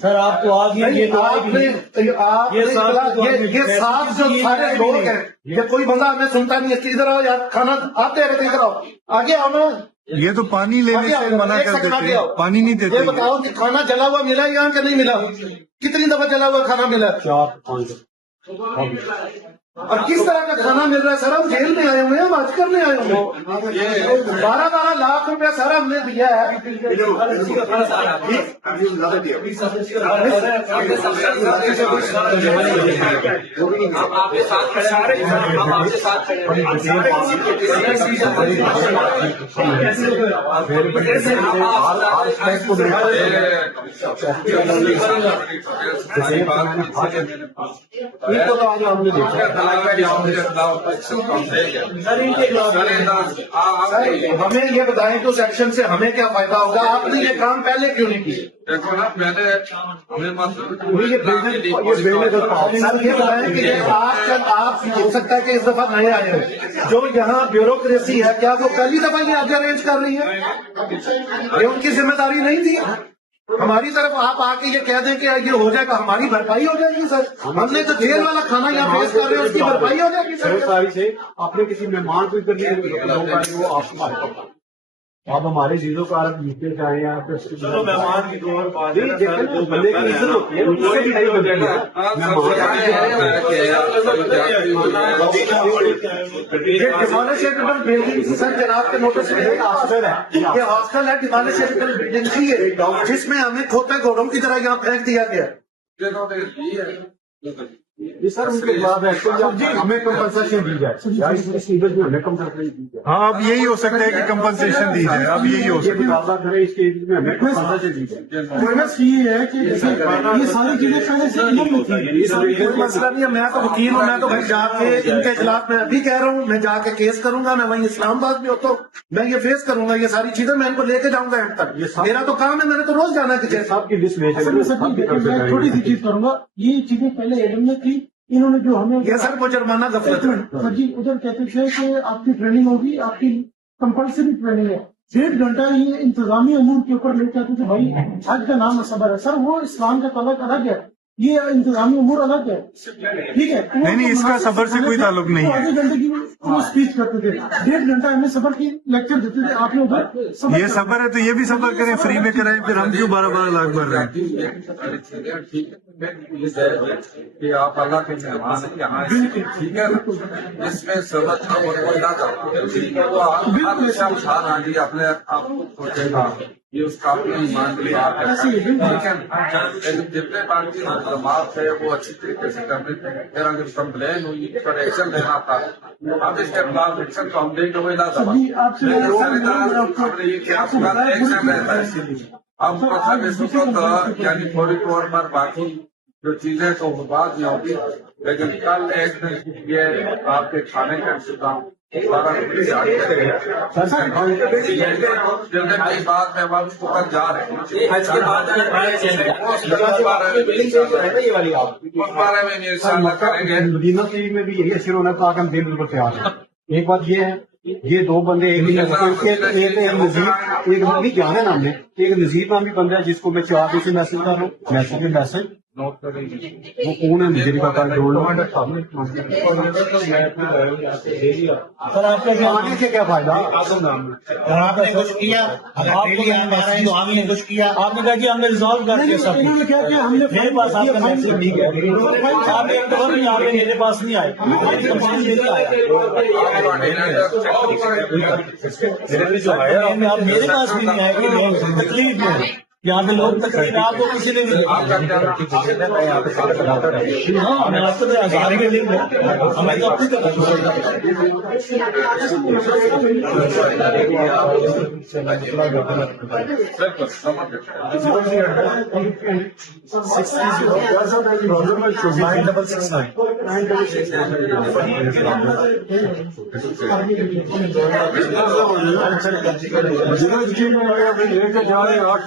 سر آپ تو آج یہ صاف جو سارے لوگ ہیں، یہ کوئی بندہ ہمیں سنتا نہیں ہے، ادھر آؤ یار، کھانا آتے رہتے، ادھر آؤ، آگے آؤ نا۔ یہ تو پانی لینے سے منع کر دیتے ہیں، پانی نہیں دیتے۔ یہ بتاؤ کہ کھانا جلا ہوا ملا یہاں کہ نہیں ملا؟ کتنی دفعہ جلا ہوا کھانا ملا؟ 4-5 اور کس طرح کا کھانا مل رہا ہے؟ سر ہم جیل میں آئے ہوئے ہیں، ہم حج کرنے آئے ہوئے ہیں، 12 لاکھ روپیہ سر ہم نے دیا ہے۔ ہمیں یہ بتائیں تو سیکشن سے ہمیں کیا فائدہ ہوگا؟ آپ نے یہ کام پہلے کیوں نہیں کیا؟ سر یہ بتائیں کہ آپ ہو سکتا ہے کہ اس دفعہ نئے آئے ہیں، جو یہاں بیوروکریسی ہے، کیا وہ پہلی دفعہ یہ آگے ارینج کر رہی ہے؟ یہ ان کی ذمہ داری نہیں تھی؟ ہماری طرف آپ آ کے یہ کہہ دیں کہ یہ ہو جائے گا، ہماری بھرپائی ہو جائے گی سر؟ ہم نے جو جیل والا کھانا یہاں پیش کر رہے ہیں اس کی بھرپائی ہو جائے گی سر؟ آپ نے کسی مہمان کو وہ آپ کو آپ ہمارے چیزوں کا عرب یوپی سے آئے ہیں، مہمان کی بندے کی عزت ہوتی ہے، ڈیمالشیبل بلڈنگ سر جناب کے نوٹس میں یہ ہاسٹل ہے، ڈیمالشیبل بلڈنگ ہی ہے، جس میں ہمیں کھوتے گھوڑوں کی طرح یہاں پھینک دیا گیا۔ جی سر ان کے بعد ہمیں کمپنسیشن دی جائے، ہمیں کمپنسیشن دی جائے۔ ہاں اب یہی ہو سکتا ہے کہ کمپنسیشن دی جائے، اب یہی ہو سکتا ہے۔ اس کے میں ہمیں کمپنسیشن دی جائے۔ یہ ہے کہ یہ ساری چیزیں پہلے سے علم میں تھی۔ کوئی مسئلہ نہیں ہے، میں تو وکیل ہوں، میں تو بھائی جا کے ان کے خلاف میں ابھی کہہ رہا ہوں، میں جا کے کیس کروں گا، میں وہیں اسلام آباد بھی ہوتا ہوں، میں یہ فیس کروں گا، یہ ساری چیزیں میں ان کو لے کے جاؤں گا اینڈ تک۔ میرا تو کام ہے، میں نے تو روز جانا ہے صاحب کی لسٹ میں تھوڑی سی چیز کروں گا، یہ چیزیں پہلے علم میں تھی، انہوں نے جو ہمیں یہ سر کو جرمانہ غفلت ہے۔ جی ادھر کہتے تھے کہ آپ کی ٹریننگ ہوگی، آپ کی کمپلسری ٹریننگ ہے، 1.5 گھنٹہ یہ انتظامی امور کے اوپر لے کے آتے تھے، بھائی حج کا نام صبر ہے سر، وہ اسلام کا تعلق الگ ہے، یہ انتظامی امور الگ ہے، ٹھیک ہے؟ نہیں اس کا صبر سے کوئی تعلق نہیں ہے۔ آدھے گھنٹے کی وہ اسپیچ کرتے تھے، 1.5 گھنٹہ ہمیں صبر کی لیکچر دیتے تھے، آپ نے ادھر یہ صبر ہے تو یہ بھی صبر کریں، فری میں کرائیں، پھر ہم کیوں 12 لاکھ بھر رہے ہیں؟ کہ آپ اللہ کے مہمان یہاں ٹھیک ہے، اس میں سبق ہاں جی اپنے آپ کو سوچے گا، یہ اس کا اپنے ایمان کی بات ہے، ٹھیک ہے۔ جتنے بار کی معلومات ہے وہ اچھی طریقے سے کرنے تھے، پھر اگر کمپلین ہوئی پر ایکشن لینا تھا، اب اس کے خلاف ایکشن تو ہم دیں گے، وہی نہ اب یعنی تھوڑی طور پر باقی جو چیزیں تو بعد میں ہوگی، لیکن کل ایک دن یہ آپ کے کھانے کا انتظام سارا کی بات میں ہم کو کل جا رہے ہیں، اس بارے میں انشاءاللہ کریں گے۔ مدینہ شریف میں بھی یہی اشر ہونا تھا کہ ہم دن بالکل تیار ہیں۔ ایک بات یہ ہے، یہ 2 بندے ایک نظیر جانا ہے ہم نے، ایک نظیر نامی بندہ ہے جس کو میں 4 دن سے میسج کر رہا ہوں، میسج وہ کون ہے مجھے نہیں پتا، سر آپ کا آنے سے کیا فائدہ؟ آپ نے کچھ کیا، آپ نے کہا کہ ہم نے ریزالو کر دیا سب، انہوں نے کیا کہ ہم نے میرے پاس آپ کا میسج نہیں گیا، آپ ایک دفعہ نہیں آ رہے، میرے پاس نہیں آئے، میرے پاس بھی نہیں آئے کہ میں تکلیف میں ہوں، یہاں پہ لوگ تقریب آپ کو کسی نے ہاں میں آپ کو ہزار کے دن ہمیں تو اپنی طرف جا رہے 8